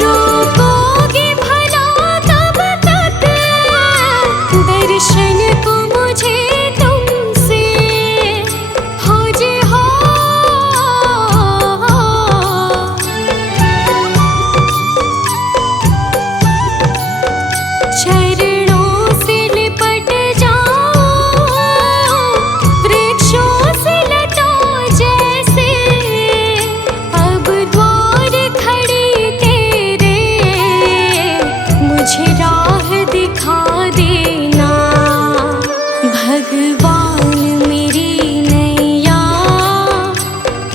रोकोगे भला कब तक दर्शन को मुझे तुमसे हो जे हो। चरणों से लिपट जाओ वृक्षों से लता जैसे, अब द्वार खड़ी तेरे मुझे राह दिखा देना। भगवान मेरी नैया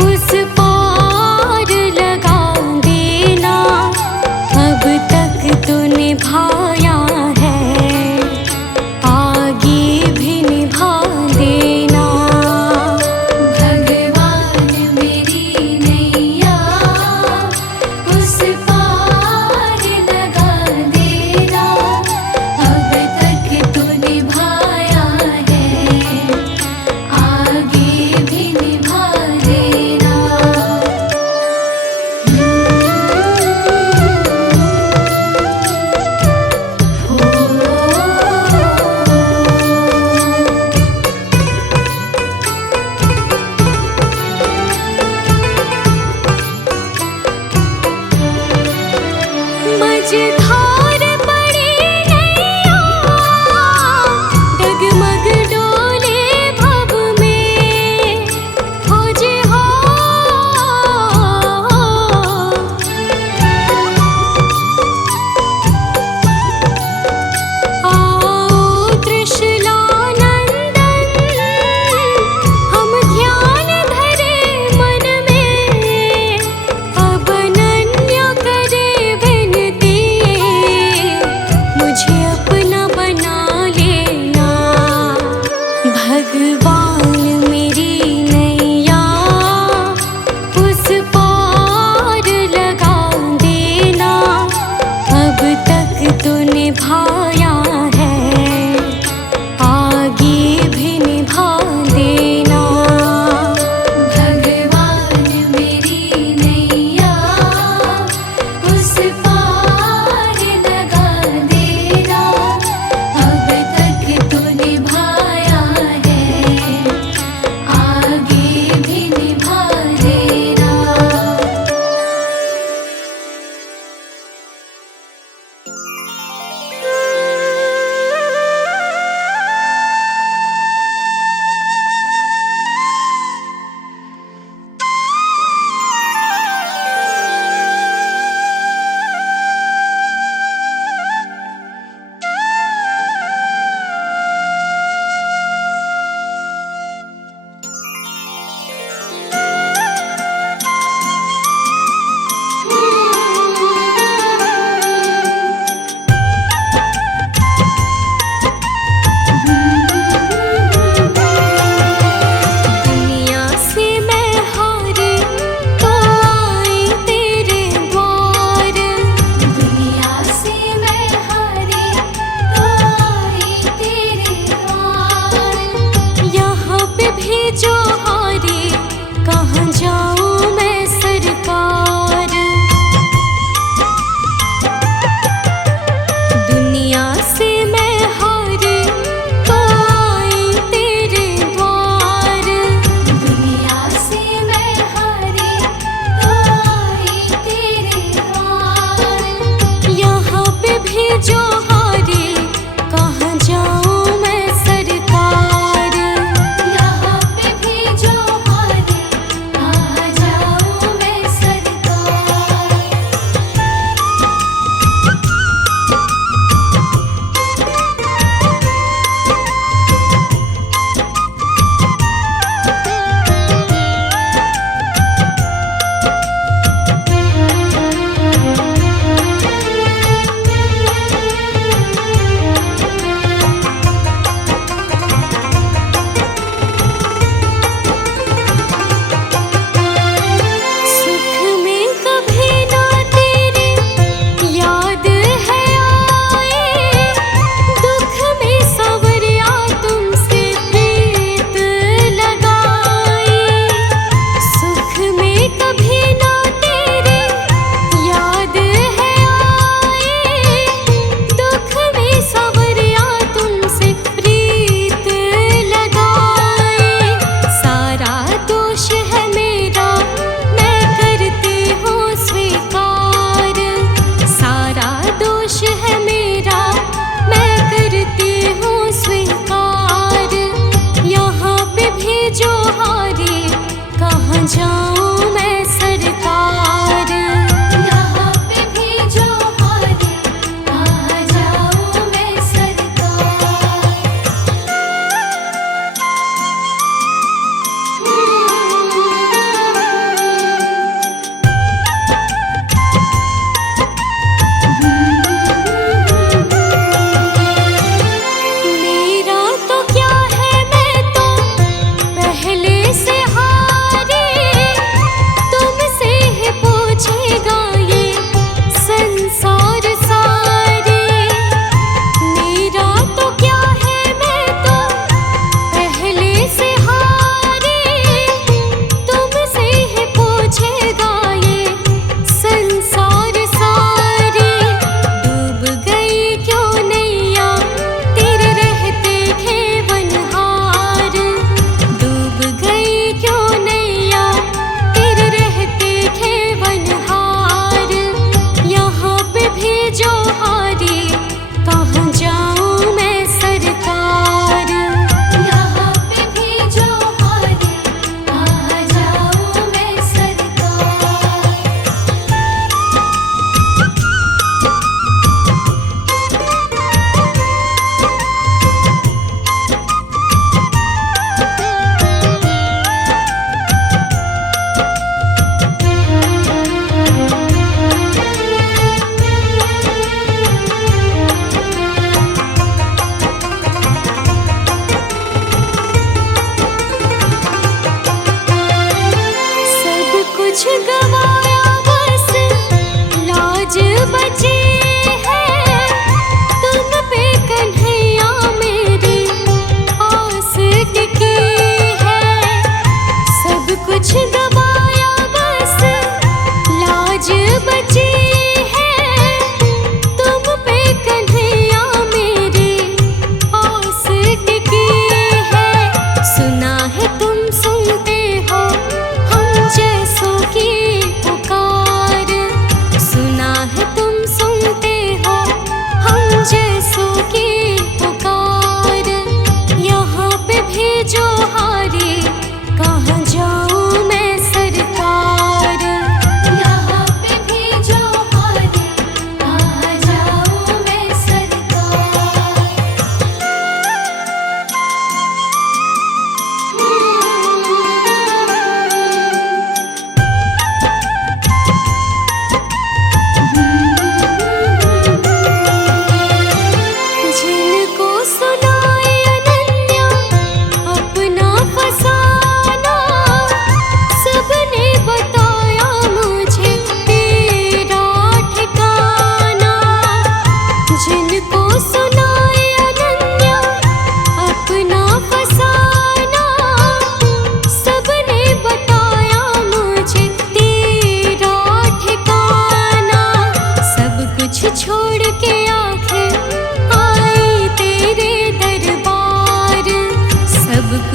उस पार लगा देना। अब तक तो निभाया है, आगे भी निभा देना। भगवान मेरी नैया उस पार लगा देना। अब तक तो निभाया है, आगे भी निभा देना। मझधार पड़ी नैया डगमग डोले भव में हो जे हो। आओ त्रिशूलानंदन हम ध्यान धरे मन में। अब अनन्य करे विनती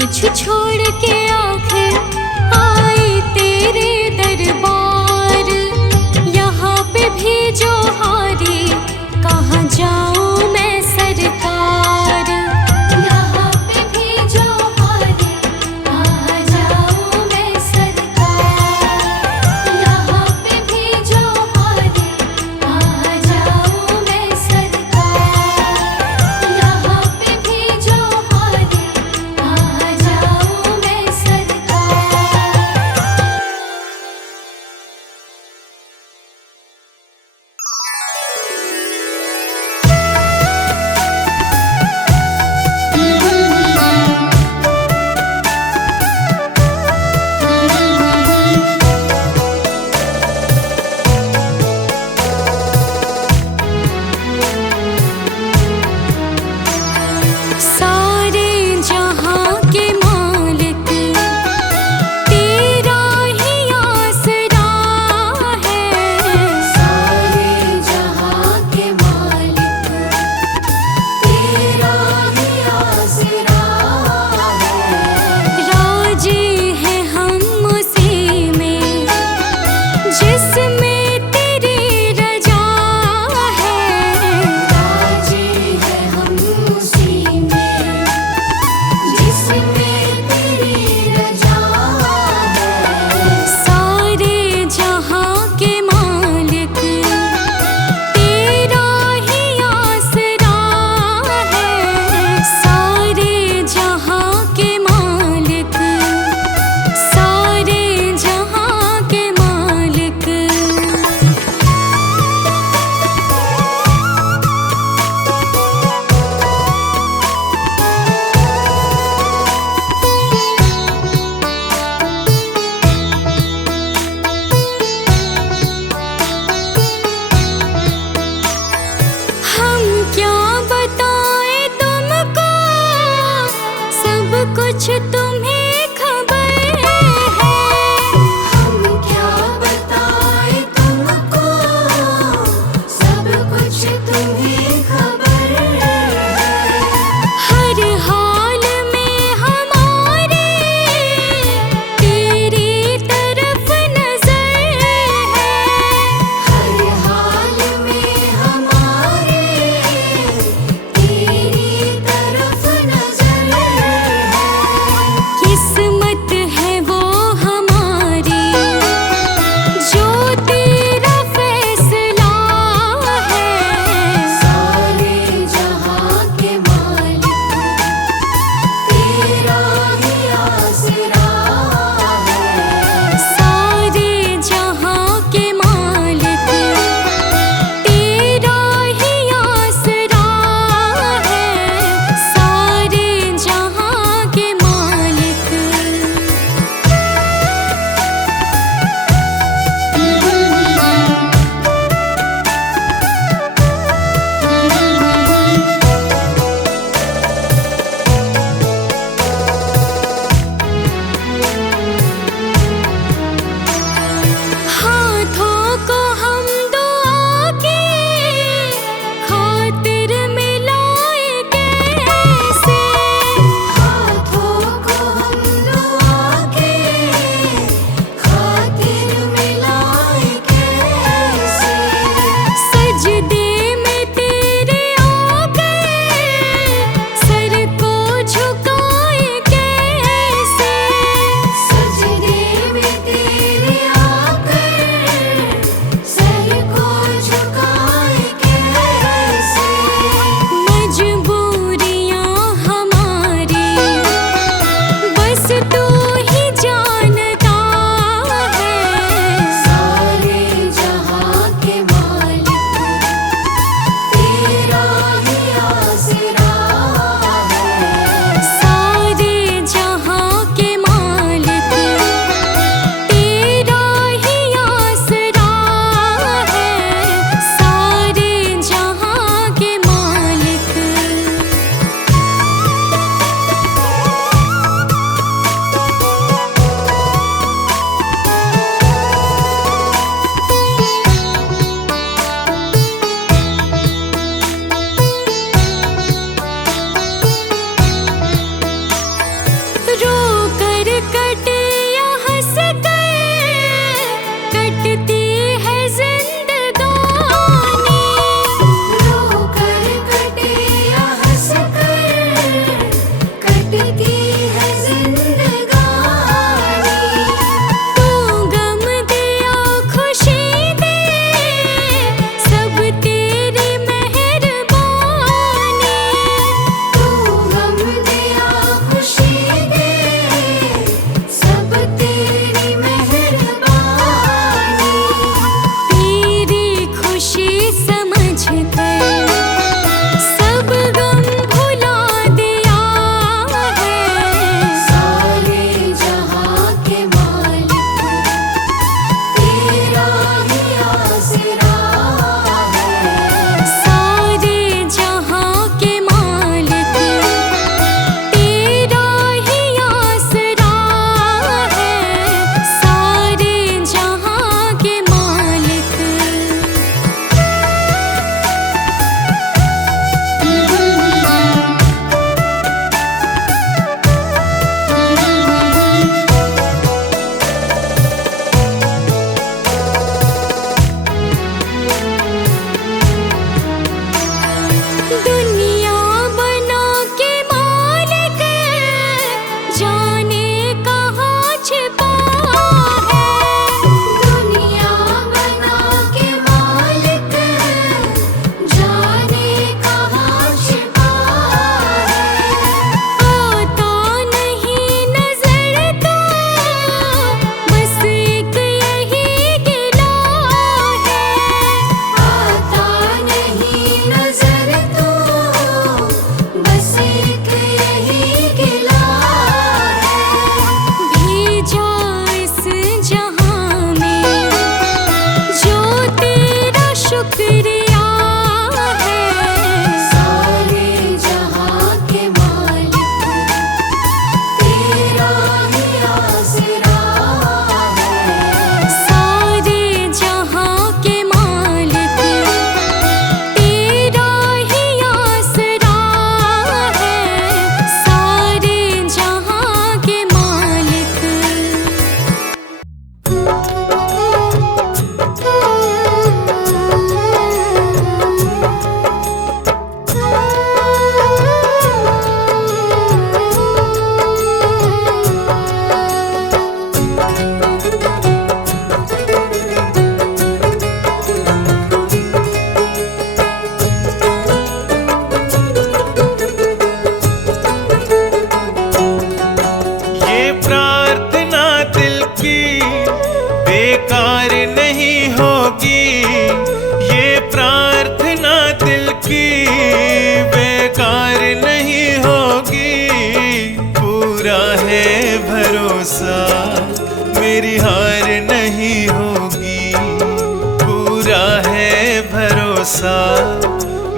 कुछ छोड़ के आखिर आई तेरे दरबार। यहाँ पे भी जो हारी, कहाँ जाऊँ मैं सरकार। यहाँ पे भी जो हारी, कहाँ जाऊँ मैं सरकार। यहाँ पे भी जो हारी, कहाँ जाऊँ मैं सरकार। यहाँ पे भी जो हारी, कहाँ जाऊँ मैं सरकार।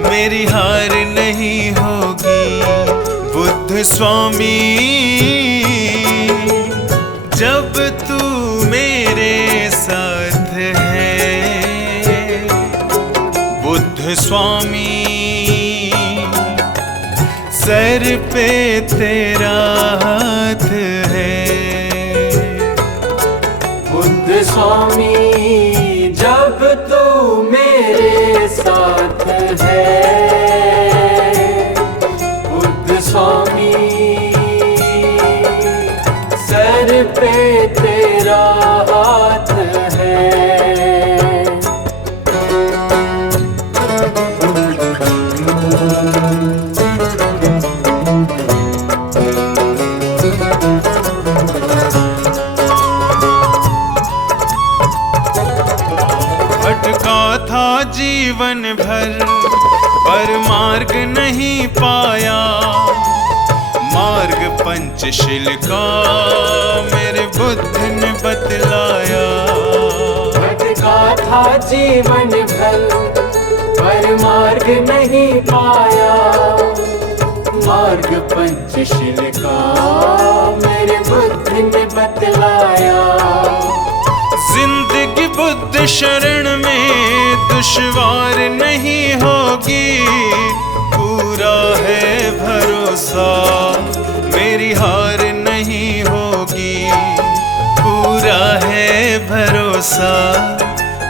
मेरी हार नहीं होगी। बुद्ध स्वामी जब तू मेरे साथ है, बुद्ध स्वामी सर पे तेरा हाथ है। बुद्ध स्वामी जब तू मेरे साथ है, बुद्ध स्वामी सर पे तेरा हाथ है। भटका था जीवन भर पर मार्ग नहीं पाया, मार्ग पंचशील का मेरे बुद्ध ने बतलाया। भटका था जीवन भर पर मार्ग नहीं पाया, मार्ग पंचशील का मेरे बुद्ध ने बतलाया। जिंदगी बुद्ध शरण में दुश्वार नहीं होगी, पूरा है भरोसा मेरी हार नहीं होगी। पूरा है भरोसा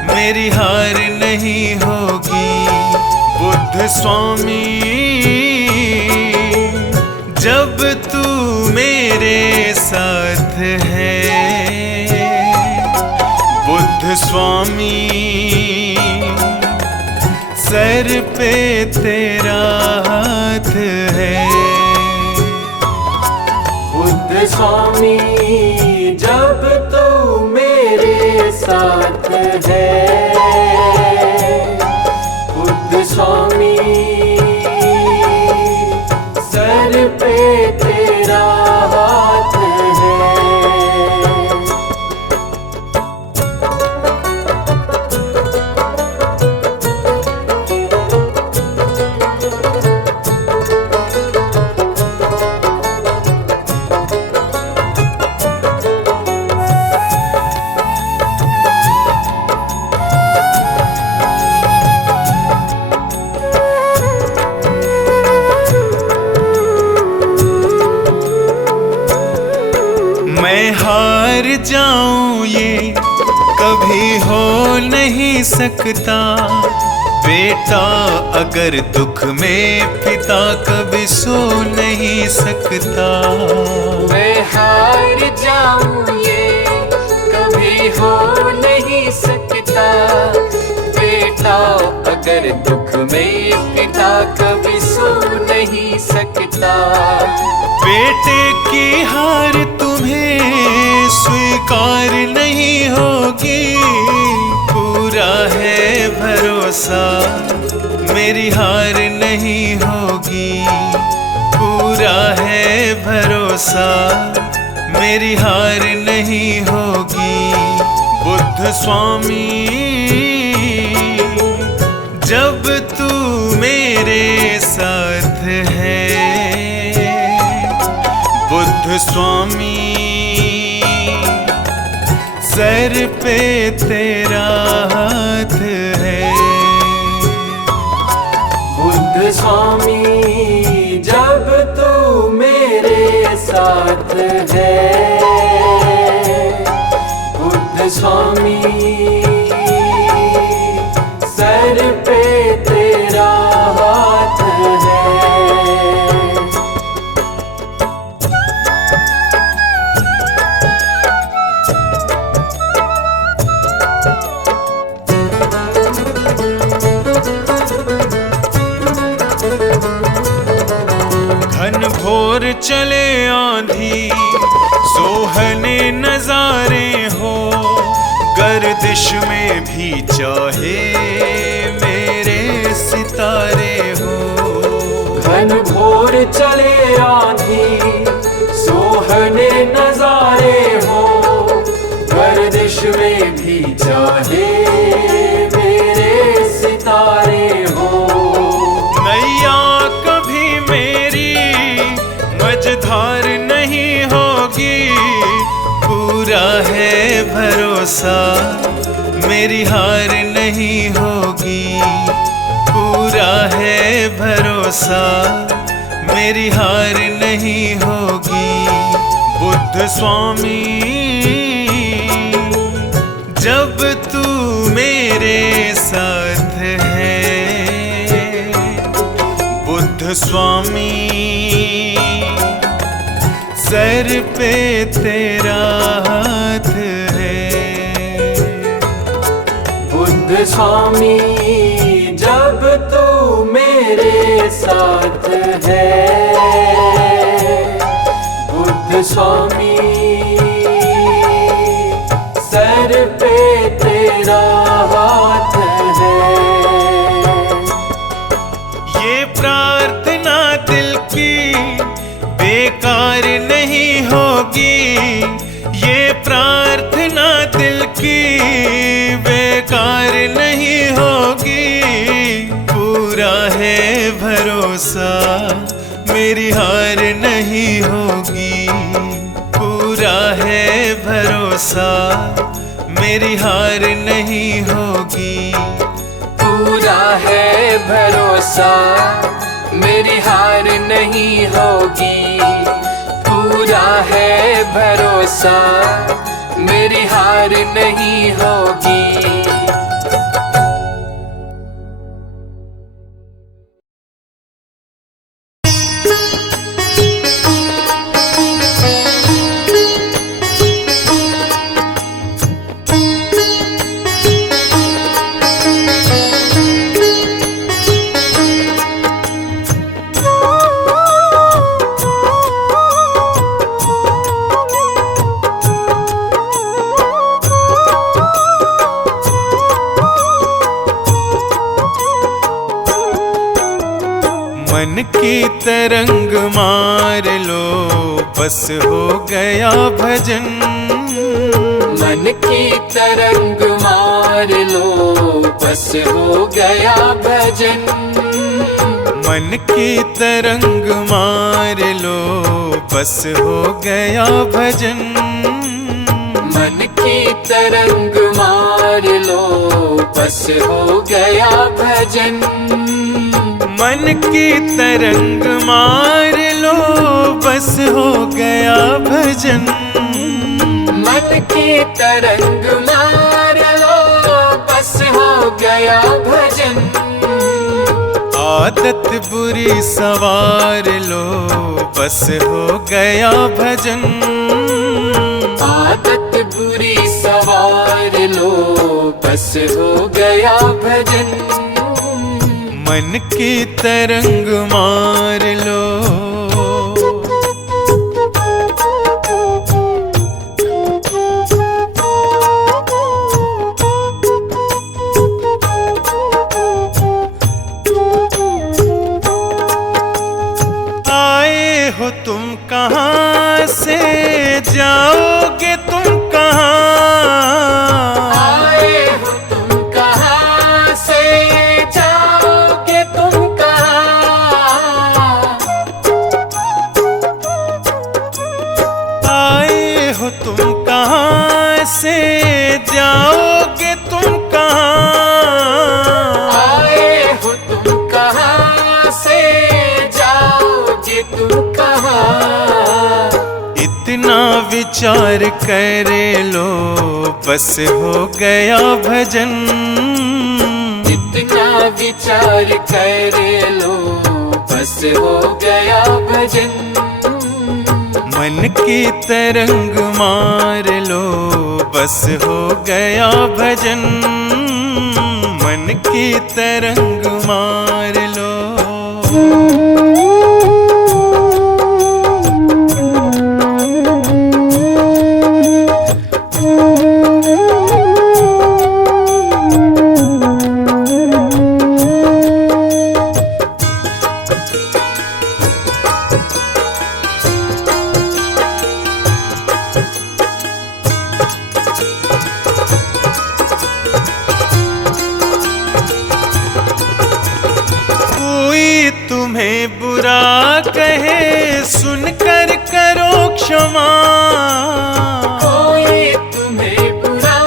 मेरी हार नहीं होगी। बुद्ध स्वामी जब तू मेरे साथ है, बुद्ध स्वामी सर पे तेरा हाथ है। बुद्ध स्वामी जब तू मेरे साथ है, बुद्ध स्वामी सर पे तेरा हाथ है। मैं हार जाऊं ये कभी हो नहीं सकता, बेटा अगर दुख में पिता कभी सो नहीं सकता। मैं हार जाऊं ये कभी हो नहीं सकता, बेटा अगर दुख में पिता कभी सो नहीं सकता। बेटे की हार तुम्हें स्वीकार नहीं होगी, पूरा है भरोसा मेरी हार नहीं होगी। पूरा है भरोसा मेरी हार नहीं होगी। बुद्ध स्वामी जब तू मेरे साथ है, बुद्ध स्वामी सर पे तेरा हाथ है। बुद्ध स्वामी जब तू मेरे साथ है, बुद्ध स्वामी सर पे तेरा हाथ है। घन घोर चले आंधी सोहने नजारे हो, गर्दिश में भी चाहे मेरे सितारे हो। घन घोर चले आंधी सोहने नजारे हो, गर्दिश में भी चाहे मेरे सितारे हो। भरोसा, मेरी हार नहीं होगी। पूरा है भरोसा, मेरी हार नहीं होगी। बुद्ध स्वामी जब तू मेरे साथ है, बुद्ध स्वामी सर पे तेरा हाथ है। बुद्ध स्वामी जब तू मेरे साथ है, बुद्ध स्वामी सर पे तेरा हाथ है। ये प्रार्थना दिल की बेकार नहीं होगी, ये प्रार्थना दिल की बेकार नहीं होगी। पूरा है भरोसा, मेरी हार नहीं होगी। पूरा है भरोसा, मेरी हार नहीं होगी। पूरा है भरोसा, मेरी हार नहीं होगी। पूरा है भरोसा, मेरी हार नहीं होगी। मन की तरंग मार लो, बस हो गया भजन। मन की तरंग मार लो, बस हो गया भजन। मन की तरंग मार लो, बस हो गया भजन। मन की तरंग मार लो, बस हो गया भजन। मन की तरंग मार लो, बस हो गया भजन। मन की तरंग मार लो, बस हो गया भजन। आदत बुरी सवार लो, बस हो गया भजन। आदत बुरी सवार लो, बस हो गया भजन। मन की तरंग मार लो। आए हो तुम कहाँ से, जाओगे तुम कहाँ? आए हो तुम कहाँ से, जाओगे तुम कहाँ? आए हो तुम कहाँ से, जाओगे तुम कहाँ? आए हो तुम कहाँ से, जाओगे तुम कहाँ? इतना विचार करे लो, बस हो गया भजन। इतना विचार कर लो, बस हो गया भजन। मन की तरंग मार लो, बस हो गया भजन। मन की तरंग मार लो। तुम्हें बुरा कहे सुनकर करो क्षमा। कोई तुम्हें बुरा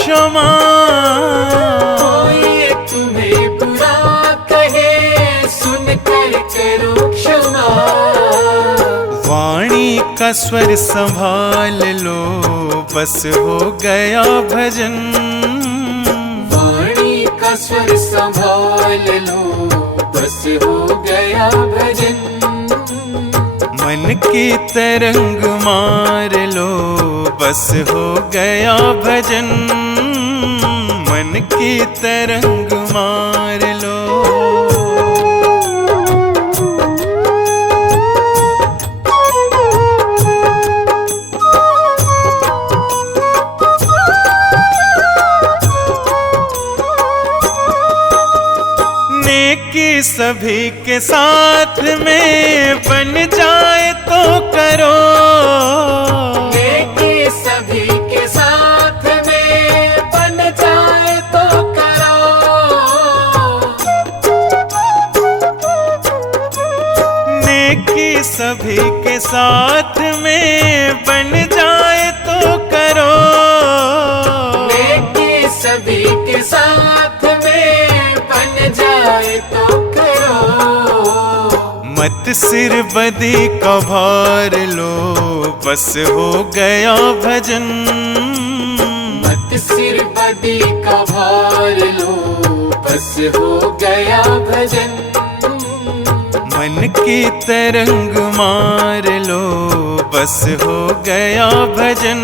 क्षमा। कोई तुम्हें बुरा कहे सुन कर करो क्षमा। वाणी का स्वर संभाल लो बस हो गया भजन। वाणी का स्वर संभाल लो बस हो गया भजन। मन की तरंग मार लो बस हो गया भजन। मन की तरंग मार लो। नेकी सभी के साथ में बन जाए तो करो। नेकी सभी के साथ में बन जाए तो करो। नेकी सभी के साथ में बन जाए तो करो। नेकी सभी के साथ में बन जाए तो करो। मत सिर बदी का भार लो बस हो गया भजन। मत सिर बदी का भार लो बस हो गया भजन। मन की तरंग मार लो बस हो गया भजन।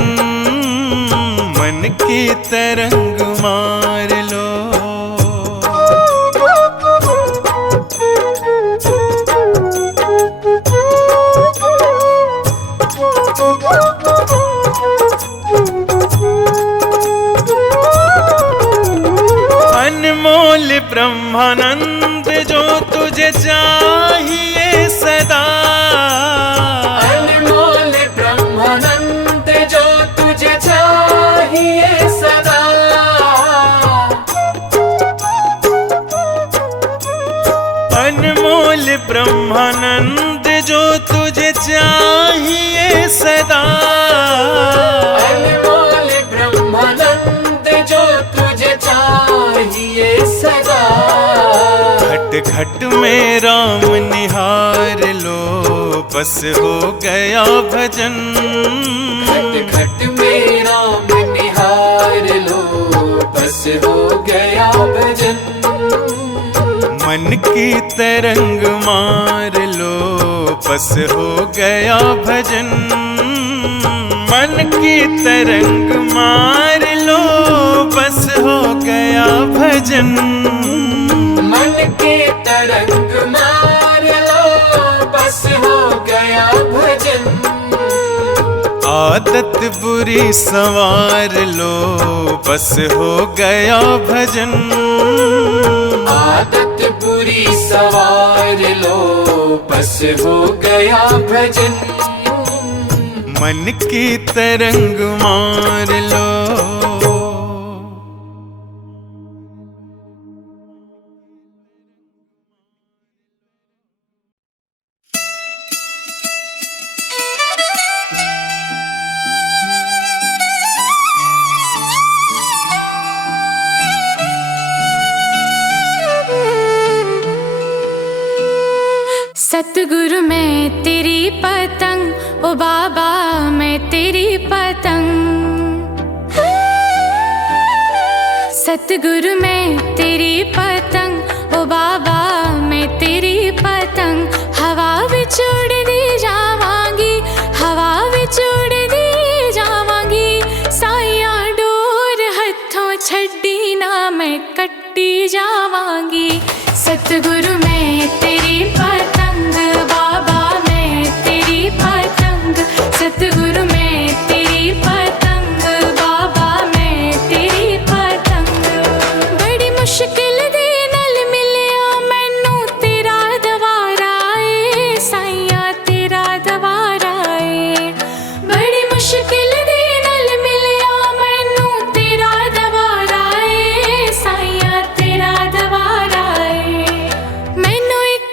मन की तरंग मार लो। अनमोल ब्रह्मानंद जो तुझे चाहिए सदा। अनमोल ब्रह्मानंद जो तुझे चाहिए सदा। अनमोल ब्रह्मानंद जो तुझे चाहिए सदा। अनमोल ब्रह्मानंद जो तुझे चाहिए सदा। घट घट में राम निहार लो बस हो गया भजन। घट घट में राम निहार लो बस हो गया भजन। मन की तरंग मार लो बस हो गया भजन। मन की तरंग मार लो बस हो गया भजन। मन के तरंग मार लो बस हो गया भजन। आदत बुरी संवार लो बस हो गया भजन। आदत बुरी सवार लो बस हो गया भजन। मन की तरंग मार लो। सतगुरु मैं तेरी पतंग, ओ बाबा मैं तेरी पतंग। सतगुरु मैं तेरी पतंग, ओ बाबा मैं तेरी पतंग। हवा विच उड़दी जावांगी, हवा विच उड़दी जावांगी। साइया डोर हथों छड्डी ना मैं कट्टी जावांगी। सतगुरु मैं तेरी पतंग, बाबा मैं तेरी पतंग। सतगुरु मैं तेरी पतंग, बाबा मैं तेरी पतंग। बड़ी मुश्किल दे नाल मिलिया मैनू तेरा दवारा ए, साइया तेरा दवारा ए। बड़ी मुश्किल दे नाल मिलिया मैनू तेरा दवारा ए, साइया तेरा दवारा ए। मैनू एक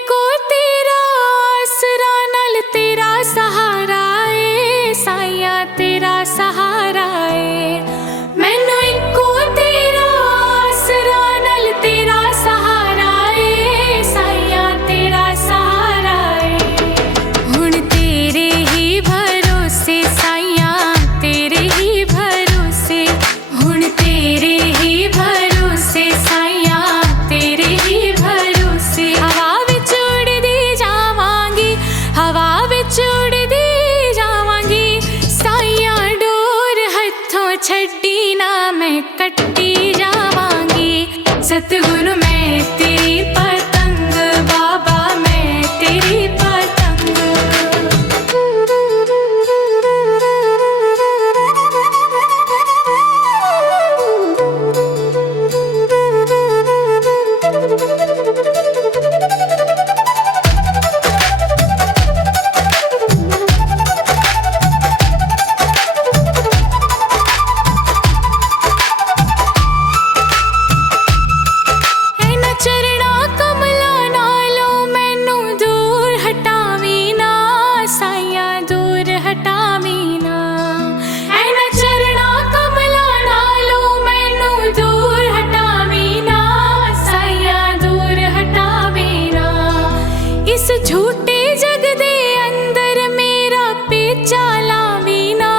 इस झूठे जग दे अंदर मेरा पेचा लावी ना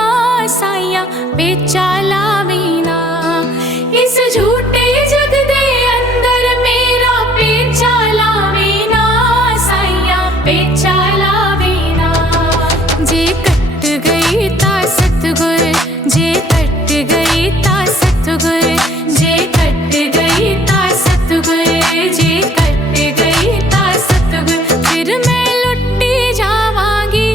साइया, पेचा लावी ना। इस झूठे जग दे अंदर मेरा पेचा लावी ना साइया, पेचा लावी ना। जे कट गई ता सतगुर, जे कट गई ता सतगुर, जे कट गई ता सतगुर, जे कट गई ता सतगुर। फिर मैं लुट्टी जावांगी,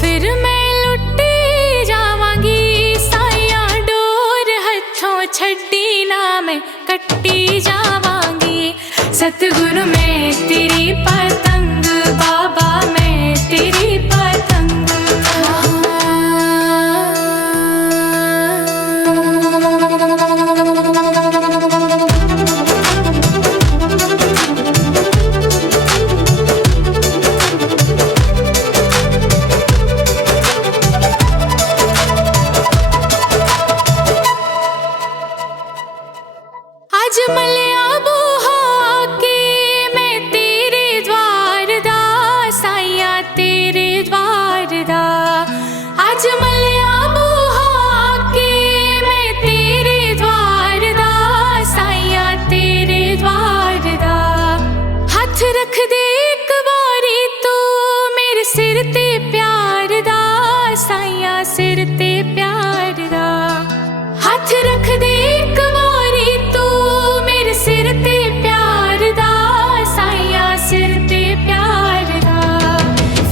फिर मैं लुट्टी जावांगी साइया, डोर हथों छड्डी ना मैं कट्टी जावांगी। सतगुरु मैं तेरी पतंग, बाबा मैं तेरी पतंग। आज मलिया बूहा के मैं तेरे द्वार दा साइया, तेरे द्वार दा। आज मलिया बूहा के मैं तेरे द्वार दा साइया, तेरे द्वार दा। हथ रख दे एक बारी तू मेरे सिर ते प्यार दा साइया, सिर ते प्यार दा। हथ रख दे एक बारी तू मेरे सिर ते प्यार दा साइया, सिर ते प्यार दा।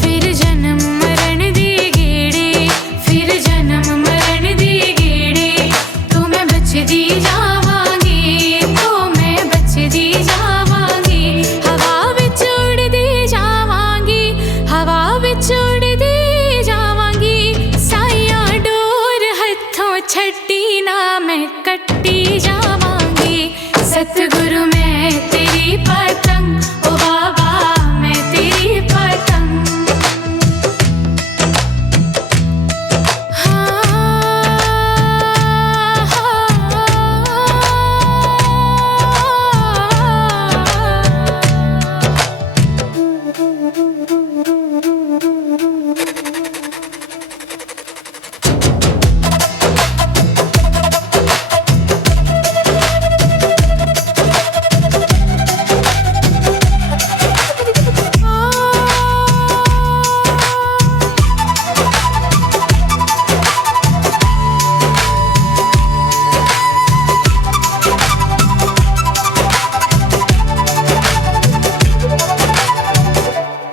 फिर जन्म मरण दे गेड़े, फिर जन्म मरण दे गेड़े, तो मैं बचदी जावांगी, तो मैं बचदी जावांगी। हवा विच उड़दी जावांगी, हवा विच उड़दी जावांगी साइया, डोर हथों छड्डी ना मैं कट्टी जावांगी। सतगुरु मैं तेरी पतंग,